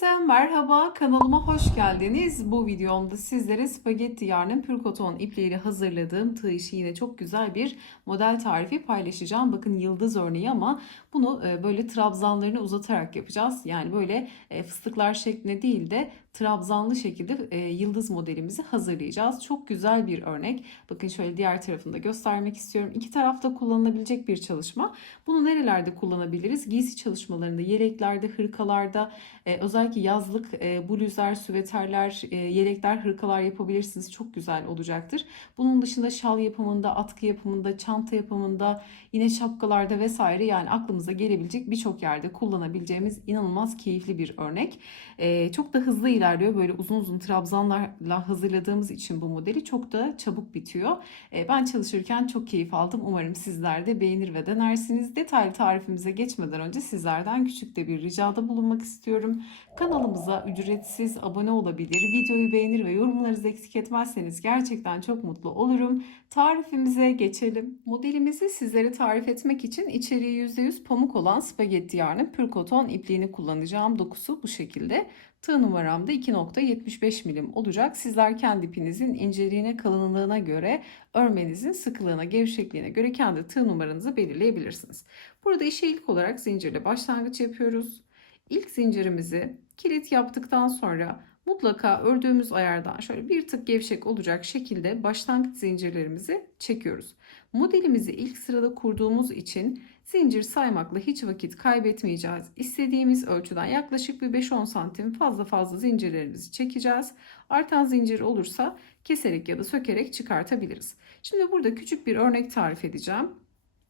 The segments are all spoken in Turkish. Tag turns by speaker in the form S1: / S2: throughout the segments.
S1: Herkese merhaba, kanalıma hoş geldiniz. Bu videomda sizlere spagetti yarnın pürkoton ipliğiyle hazırladığım tığ işi yine çok güzel bir model tarifi paylaşacağım. Bakın yıldız örneği ama bunu e, böyle trabzanlarını uzatarak yapacağız. Yani böyle e, fıstıklar şeklinde değil de trabzanlı şekilde e, yıldız modelimizi hazırlayacağız. Çok güzel bir örnek. Bakın şöyle diğer tarafını da göstermek istiyorum. İki tarafta kullanılabilecek bir çalışma. Bunu nerelerde kullanabiliriz? Giysi çalışmalarında, yeleklerde, hırkalarda, e, özellikle yazlık e, bluzlar, süveterler, e, yelekler, hırkalar yapabilirsiniz. Çok güzel olacaktır. Bunun dışında şal yapımında, atkı yapımında, çanta yapımında, yine şapkalarda vesaire yani aklımıza gelebilecek birçok yerde kullanabileceğimiz inanılmaz keyifli bir örnek. E, çok da hızlı ilerliyor. Böyle uzun uzun trabzanlarla hazırladığımız için bu modeli çok da çabuk bitiyor. E, ben çalışırken çok keyif aldım. Umarım sizler de beğenir ve denersiniz. Detaylı tarifimize geçmeden önce sizlerden küçük de bir ricada bulunmak istiyorum. Kanalımıza ücretsiz abone olabilir, videoyu beğenir ve yorumlarınızı eksik etmezseniz gerçekten çok mutlu olurum. Tarifimize geçelim. Modelimizi sizlere tarif etmek için içeriği %100 pamuk olan spagetti yarnı pürkoton ipliğini kullanacağım. Dokusu bu şekilde. Tığ numaram da 2.75 milim olacak. Sizler kendi ipinizin inceliğine, kalınlığına göre, örmenizin sıkılığına, gevşekliğine göre kendi tığ numaranızı belirleyebilirsiniz. Burada işe ilk olarak zincirle başlangıç yapıyoruz. İlk zincirimizi kilit yaptıktan sonra mutlaka ördüğümüz ayardan şöyle bir tık gevşek olacak şekilde başlangıç zincirlerimizi çekiyoruz. Modelimizi ilk sırada kurduğumuz için zincir saymakla hiç vakit kaybetmeyeceğiz. İstediğimiz ölçüden yaklaşık bir 5-10 santim fazla fazla zincirlerimizi çekeceğiz. Artan zincir olursa keserek ya da sökerek çıkartabiliriz. Şimdi burada küçük bir örnek tarif edeceğim.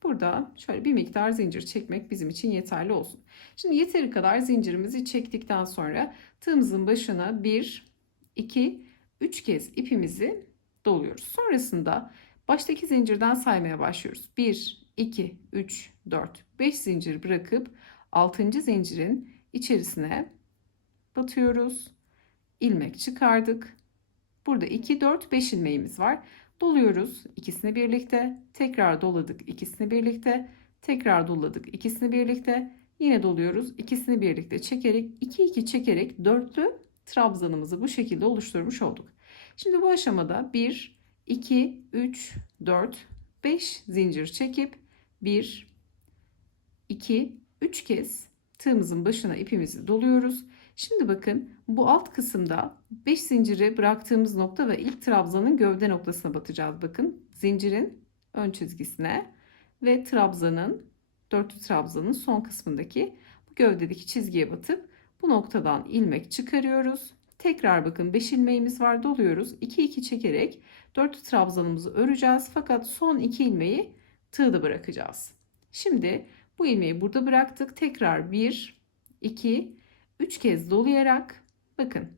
S1: Burada şöyle bir miktar zincir çekmek bizim için yeterli olsun. Şimdi yeteri kadar zincirimizi çektikten sonra tığımızın başına 1, 2, 3 kez ipimizi doluyoruz. Sonrasında baştaki zincirden saymaya başlıyoruz. 1, 2, 3, 4, 5 zincir bırakıp 6. zincirin içerisine batıyoruz. ilmek çıkardık. Burada 2, 4, 5 ilmeğimiz var. Doluyoruz ikisini birlikte. Tekrar doladık ikisini birlikte. Tekrar doladık ikisini birlikte. Yine doluyoruz ikisini birlikte çekerek 2 2 çekerek dörtlü trabzanımızı bu şekilde oluşturmuş olduk. Şimdi bu aşamada 1 2 3 4 5 zincir çekip 1 2 3 kez tığımızın başına ipimizi doluyoruz. Şimdi bakın bu alt kısımda 5 zinciri bıraktığımız nokta ve ilk trabzanın gövde noktasına batacağız. Bakın zincirin ön çizgisine ve trabzanın dörtlü trabzanın son kısmındaki bu gövdedeki çizgiye batıp bu noktadan ilmek çıkarıyoruz. Tekrar bakın 5 ilmeğimiz var doluyoruz. 2 2 çekerek dörtlü trabzanımızı öreceğiz. Fakat son 2 ilmeği tığda bırakacağız. Şimdi bu ilmeği burada bıraktık. Tekrar 1 2 3 kez dolayarak bakın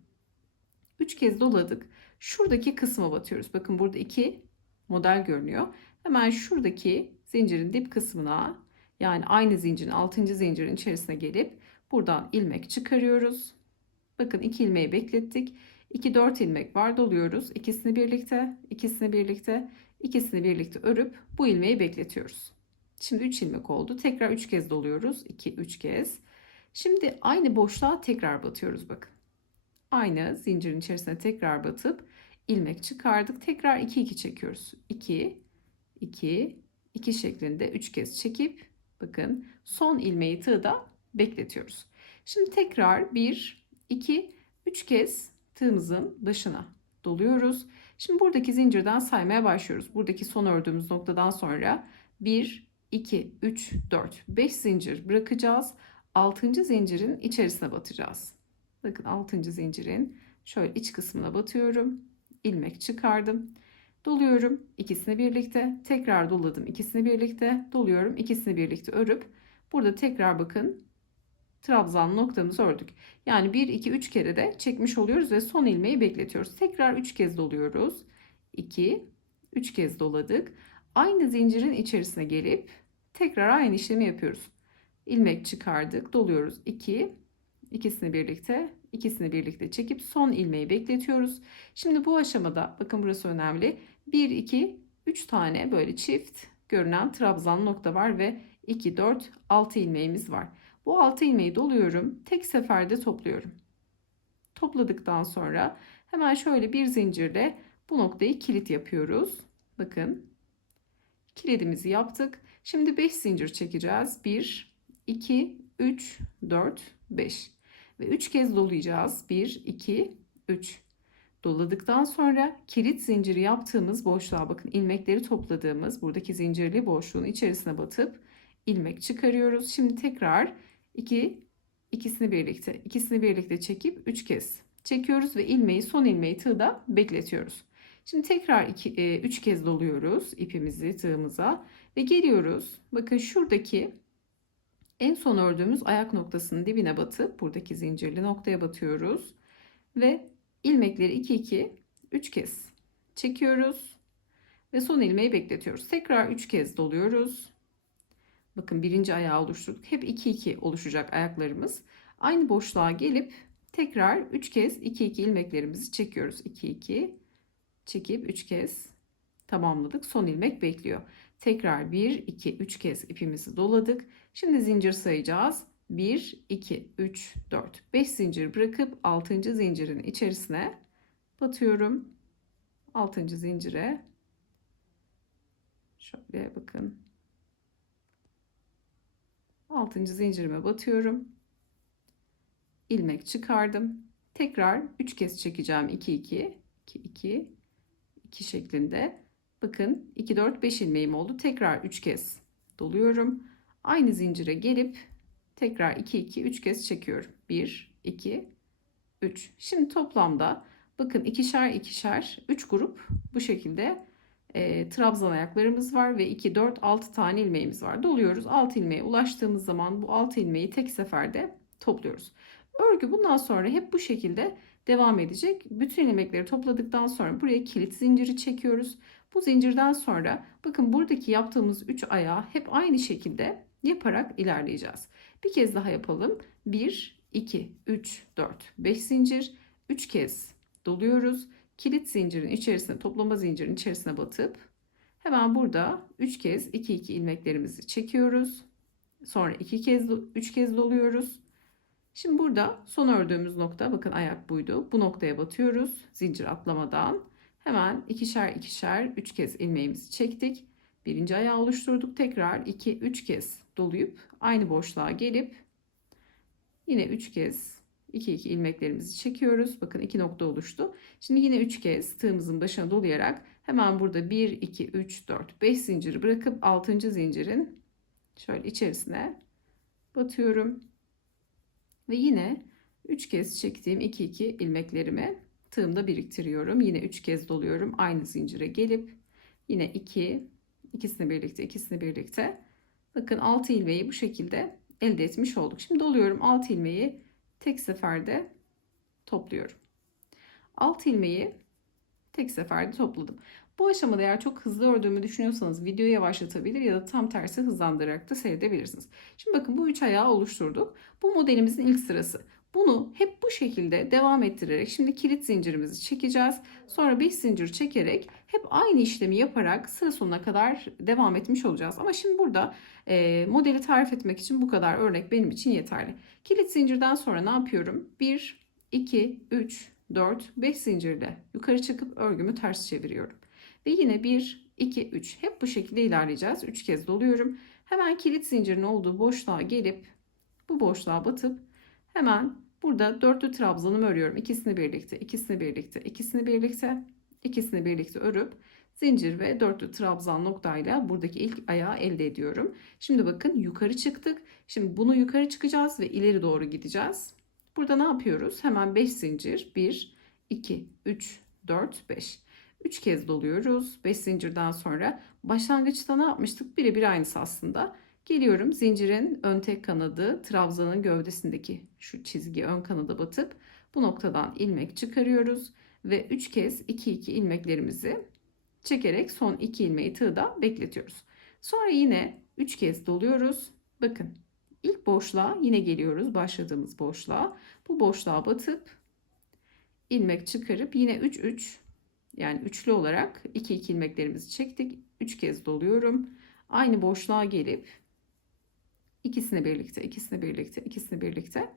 S1: 3 kez doladık. Şuradaki kısma batıyoruz. Bakın burada 2 model görünüyor. Hemen şuradaki zincirin dip kısmına yani aynı zincirin 6. zincirin içerisine gelip buradan ilmek çıkarıyoruz. Bakın 2 ilmeği beklettik. 2 4 ilmek var doluyoruz. İkisini birlikte, ikisini birlikte, ikisini birlikte örüp bu ilmeği bekletiyoruz. Şimdi 3 ilmek oldu. Tekrar 3 kez doluyoruz. 2 3 kez. Şimdi aynı boşluğa tekrar batıyoruz bakın. Aynı zincirin içerisine tekrar batıp ilmek çıkardık. Tekrar 2 2 çekiyoruz. 2 2 2 şeklinde 3 kez çekip bakın son ilmeği tığda bekletiyoruz. Şimdi tekrar 1 2 3 kez tığımızın başına doluyoruz. Şimdi buradaki zincirden saymaya başlıyoruz. Buradaki son ördüğümüz noktadan sonra 1 2 3 4 5 zincir bırakacağız. 6. zincirin içerisine batacağız. Bakın 6. zincirin şöyle iç kısmına batıyorum. ilmek çıkardım. Doluyorum ikisini birlikte. Tekrar doladım ikisini birlikte. Doluyorum ikisini birlikte örüp burada tekrar bakın trabzan noktamızı ördük. Yani 1 2 3 kere de çekmiş oluyoruz ve son ilmeği bekletiyoruz. Tekrar 3 kez doluyoruz. 2 3 kez doladık. Aynı zincirin içerisine gelip tekrar aynı işlemi yapıyoruz ilmek çıkardık. Doluyoruz 2. ikisini birlikte, ikisini birlikte çekip son ilmeği bekletiyoruz. Şimdi bu aşamada bakın burası önemli. 1 2 3 tane böyle çift görünen trabzan nokta var ve 2 4 6 ilmeğimiz var. Bu 6 ilmeği doluyorum. Tek seferde topluyorum. Topladıktan sonra hemen şöyle bir zincirle bu noktayı kilit yapıyoruz. Bakın kilidimizi yaptık. Şimdi 5 zincir çekeceğiz. 1, 2, 3, 4, 5 ve 3 kez dolayacağız. 1, 2, 3. Doladıktan sonra kilit zinciri yaptığımız boşluğa bakın ilmekleri topladığımız buradaki zincirli boşluğun içerisine batıp ilmek çıkarıyoruz. Şimdi tekrar 2 ikisini birlikte ikisini birlikte çekip 3 kez çekiyoruz ve ilmeği son ilmeği tığda bekletiyoruz. Şimdi tekrar 2 3 kez doluyoruz ipimizi tığımıza ve geliyoruz. Bakın şuradaki en son ördüğümüz ayak noktasının dibine batıp buradaki zincirli noktaya batıyoruz ve ilmekleri 2 2 3 kez çekiyoruz ve son ilmeği bekletiyoruz. Tekrar 3 kez doluyoruz. Bakın birinci ayağı oluşturduk. Hep 2 2 oluşacak ayaklarımız. Aynı boşluğa gelip tekrar 3 kez 2 2 ilmeklerimizi çekiyoruz. 2 2 çekip 3 kez tamamladık. Son ilmek bekliyor. Tekrar 1 2 3 kez ipimizi doladık. Şimdi zincir sayacağız. 1 2 3 4 5 zincir bırakıp 6. zincirin içerisine batıyorum. 6. zincire şöyle bakın 6. zincirime batıyorum. ilmek çıkardım. Tekrar 3 kez çekeceğim 2 2 2 2 2 şeklinde. Bakın 2 4 5 ilmeğim oldu. Tekrar 3 kez doluyorum. Aynı zincire gelip tekrar 2 2 3 kez çekiyorum. 1 2 3. Şimdi toplamda bakın ikişer ikişer 3 grup bu şekilde e, trabzan ayaklarımız var ve 2 4 6 tane ilmeğimiz var. Doluyoruz. 6 ilmeğe ulaştığımız zaman bu 6 ilmeği tek seferde topluyoruz. Örgü bundan sonra hep bu şekilde devam edecek. Bütün ilmekleri topladıktan sonra buraya kilit zinciri çekiyoruz. Bu zincirden sonra bakın buradaki yaptığımız 3 ayağı hep aynı şekilde yaparak ilerleyeceğiz. Bir kez daha yapalım. 1 2 3 4 5 zincir 3 kez doluyoruz. Kilit zincirin içerisine toplama zincirin içerisine batıp hemen burada 3 kez 2 2 ilmeklerimizi çekiyoruz. Sonra 2 kez 3 kez doluyoruz. Şimdi burada son ördüğümüz nokta bakın ayak buydu. Bu noktaya batıyoruz zincir atlamadan. Hemen ikişer ikişer 3 kez ilmeğimizi çektik. Birinci ayağı oluşturduk. Tekrar 2 3 kez doluyup aynı boşluğa gelip yine 3 kez 2 2 ilmeklerimizi çekiyoruz. Bakın 2 nokta oluştu. Şimdi yine 3 kez tığımızın başına dolayarak hemen burada 1 2 3 4 5 zinciri bırakıp 6. zincirin şöyle içerisine batıyorum. Ve yine 3 kez çektiğim 2 2 ilmeklerimi tığımda biriktiriyorum. Yine 3 kez doluyorum. Aynı zincire gelip yine 2 ikisini birlikte ikisini birlikte bakın 6 ilmeği bu şekilde elde etmiş olduk. Şimdi doluyorum 6 ilmeği tek seferde topluyorum. 6 ilmeği tek seferde topladım. Bu aşamada eğer çok hızlı ördüğümü düşünüyorsanız videoyu yavaşlatabilir ya da tam tersi hızlandırarak da seyredebilirsiniz. Şimdi bakın bu üç ayağı oluşturduk. Bu modelimizin ilk sırası. Bunu hep bu şekilde devam ettirerek şimdi kilit zincirimizi çekeceğiz. Sonra 5 zincir çekerek hep aynı işlemi yaparak sıra sonuna kadar devam etmiş olacağız. Ama şimdi burada e, modeli tarif etmek için bu kadar örnek benim için yeterli. Kilit zincirden sonra ne yapıyorum? 1, 2, 3, 4, 5 zincirle yukarı çıkıp örgümü ters çeviriyorum. Ve yine 1, 2, 3 hep bu şekilde ilerleyeceğiz. 3 kez doluyorum. Hemen kilit zincirin olduğu boşluğa gelip bu boşluğa batıp hemen burada dörtlü trabzanımı örüyorum. İkisini birlikte, ikisini birlikte, ikisini birlikte, ikisini birlikte örüp zincir ve dörtlü trabzan noktayla buradaki ilk ayağı elde ediyorum. Şimdi bakın yukarı çıktık. Şimdi bunu yukarı çıkacağız ve ileri doğru gideceğiz. Burada ne yapıyoruz? Hemen 5 zincir. 1, 2, 3, 4, 5. 3 kez doluyoruz. 5 zincirden sonra başlangıçta ne yapmıştık? Birebir aynısı aslında. Geliyorum zincirin ön tek kanadı trabzanın gövdesindeki şu çizgi ön kanada batıp bu noktadan ilmek çıkarıyoruz ve 3 kez 2 2 ilmeklerimizi çekerek son 2 ilmeği tığda bekletiyoruz. Sonra yine 3 kez doluyoruz. Bakın ilk boşluğa yine geliyoruz başladığımız boşluğa. Bu boşluğa batıp ilmek çıkarıp yine 3 3 yani üçlü olarak 2 2 ilmeklerimizi çektik. 3 kez doluyorum. Aynı boşluğa gelip ikisini birlikte, ikisini birlikte, ikisini birlikte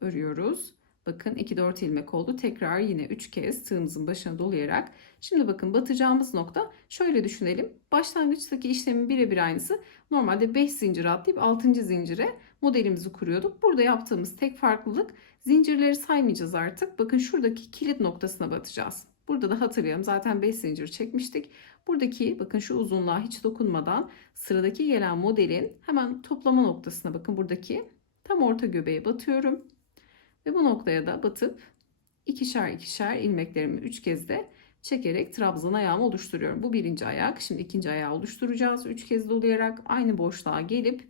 S1: örüyoruz. Bakın 2 4 ilmek oldu. Tekrar yine 3 kez tığımızın başına dolayarak. Şimdi bakın batacağımız nokta şöyle düşünelim. Başlangıçtaki işlemin birebir aynısı. Normalde 5 zincir atlayıp 6. zincire modelimizi kuruyorduk. Burada yaptığımız tek farklılık zincirleri saymayacağız artık. Bakın şuradaki kilit noktasına batacağız. Burada da hatırlayalım zaten 5 zincir çekmiştik. Buradaki bakın şu uzunluğa hiç dokunmadan sıradaki gelen modelin hemen toplama noktasına bakın buradaki tam orta göbeğe batıyorum. Ve bu noktaya da batıp ikişer ikişer ilmeklerimi 3 kez de çekerek trabzan ayağımı oluşturuyorum. Bu birinci ayak. Şimdi ikinci ayağı oluşturacağız. 3 kez dolayarak aynı boşluğa gelip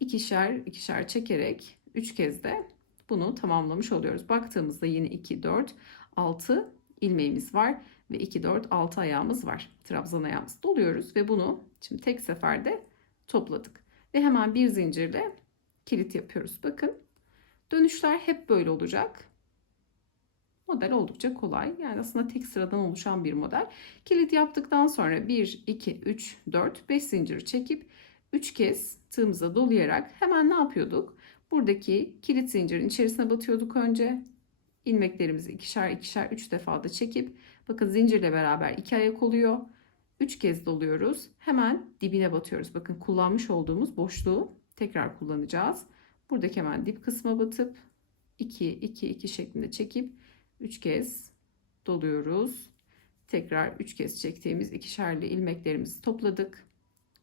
S1: ikişer ikişer çekerek 3 kez de bunu tamamlamış oluyoruz. Baktığımızda yine 2 4 6 ilmeğimiz var ve 2 4 6 ayağımız var. Trabzan ayağımız doluyoruz ve bunu şimdi tek seferde topladık. Ve hemen bir zincirle kilit yapıyoruz. Bakın dönüşler hep böyle olacak. Model oldukça kolay. Yani aslında tek sıradan oluşan bir model. Kilit yaptıktan sonra 1, 2, 3, 4, 5 zincir çekip 3 kez tığımıza dolayarak hemen ne yapıyorduk? Buradaki kilit zincirin içerisine batıyorduk önce. İlmeklerimizi ikişer ikişer 3 defa da çekip bakın zincirle beraber 2 ayak oluyor. 3 kez doluyoruz. Hemen dibine batıyoruz. Bakın kullanmış olduğumuz boşluğu tekrar kullanacağız. Buradaki hemen dip kısma batıp 2 2 2 şeklinde çekip 3 kez doluyoruz. Tekrar 3 kez çektiğimiz ikişerli ilmeklerimizi topladık.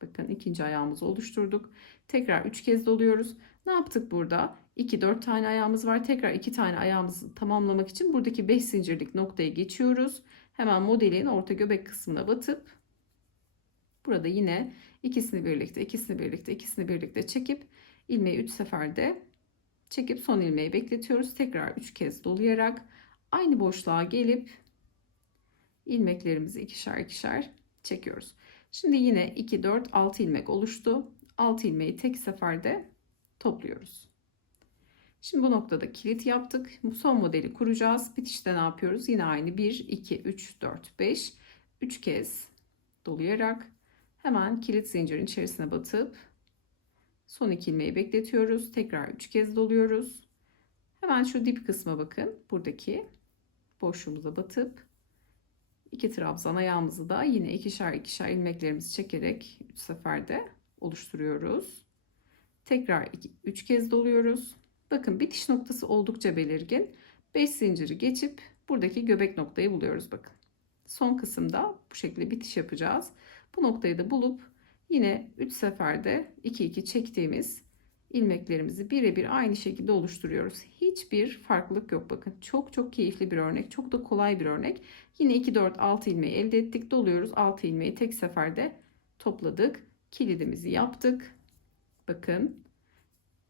S1: Bakın ikinci ayağımızı oluşturduk. Tekrar 3 kez doluyoruz. Ne yaptık burada? 2 4 tane ayağımız var. Tekrar 2 tane ayağımızı tamamlamak için buradaki 5 zincirlik noktaya geçiyoruz. Hemen modelin orta göbek kısmına batıp burada yine ikisini birlikte, ikisini birlikte, ikisini birlikte çekip ilmeği 3 seferde çekip son ilmeği bekletiyoruz. Tekrar 3 kez dolayarak aynı boşluğa gelip ilmeklerimizi ikişer ikişer çekiyoruz. Şimdi yine 2 4 6 ilmek oluştu. 6 ilmeği tek seferde topluyoruz. Şimdi bu noktada kilit yaptık. Bu son modeli kuracağız. Bitişte ne yapıyoruz? Yine aynı 1 2 3 4 5 3 kez dolayarak hemen kilit zincirin içerisine batıp son iki ilmeği bekletiyoruz. Tekrar 3 kez doluyoruz. Hemen şu dip kısma bakın. Buradaki boşluğumuza batıp iki trabzan ayağımızı da yine ikişer ikişer ilmeklerimizi çekerek 3 seferde oluşturuyoruz. Tekrar 3 kez doluyoruz. Bakın bitiş noktası oldukça belirgin. 5 zinciri geçip buradaki göbek noktayı buluyoruz bakın. Son kısımda bu şekilde bitiş yapacağız. Bu noktayı da bulup yine 3 seferde 2 2 çektiğimiz ilmeklerimizi birebir aynı şekilde oluşturuyoruz. Hiçbir farklılık yok bakın. Çok çok keyifli bir örnek. Çok da kolay bir örnek. Yine 2 4 6 ilmeği elde ettik. Doluyoruz. 6 ilmeği tek seferde topladık. Kilidimizi yaptık. Bakın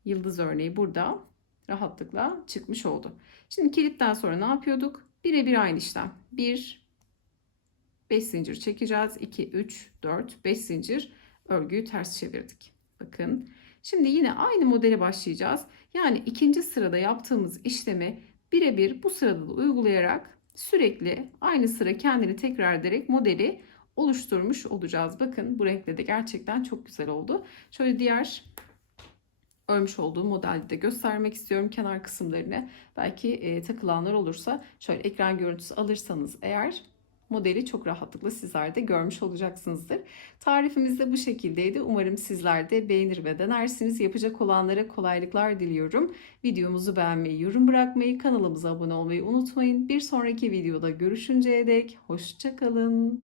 S1: yıldız örneği burada rahatlıkla çıkmış oldu. Şimdi kilitten sonra ne yapıyorduk? Birebir aynı işlem. 1 5 zincir çekeceğiz. 2 3 4 5 zincir örgüyü ters çevirdik. Bakın. Şimdi yine aynı modele başlayacağız. Yani ikinci sırada yaptığımız işlemi birebir bu sırada da uygulayarak sürekli aynı sıra kendini tekrar ederek modeli oluşturmuş olacağız. Bakın bu renkle de gerçekten çok güzel oldu. Şöyle diğer örmüş olduğum modelde de göstermek istiyorum kenar kısımlarını. Belki e, takılanlar olursa şöyle ekran görüntüsü alırsanız eğer modeli çok rahatlıkla sizler de görmüş olacaksınızdır. Tarifimiz de bu şekildeydi. Umarım sizler de beğenir ve denersiniz. Yapacak olanlara kolaylıklar diliyorum. Videomuzu beğenmeyi, yorum bırakmayı, kanalımıza abone olmayı unutmayın. Bir sonraki videoda görüşünceye dek hoşçakalın.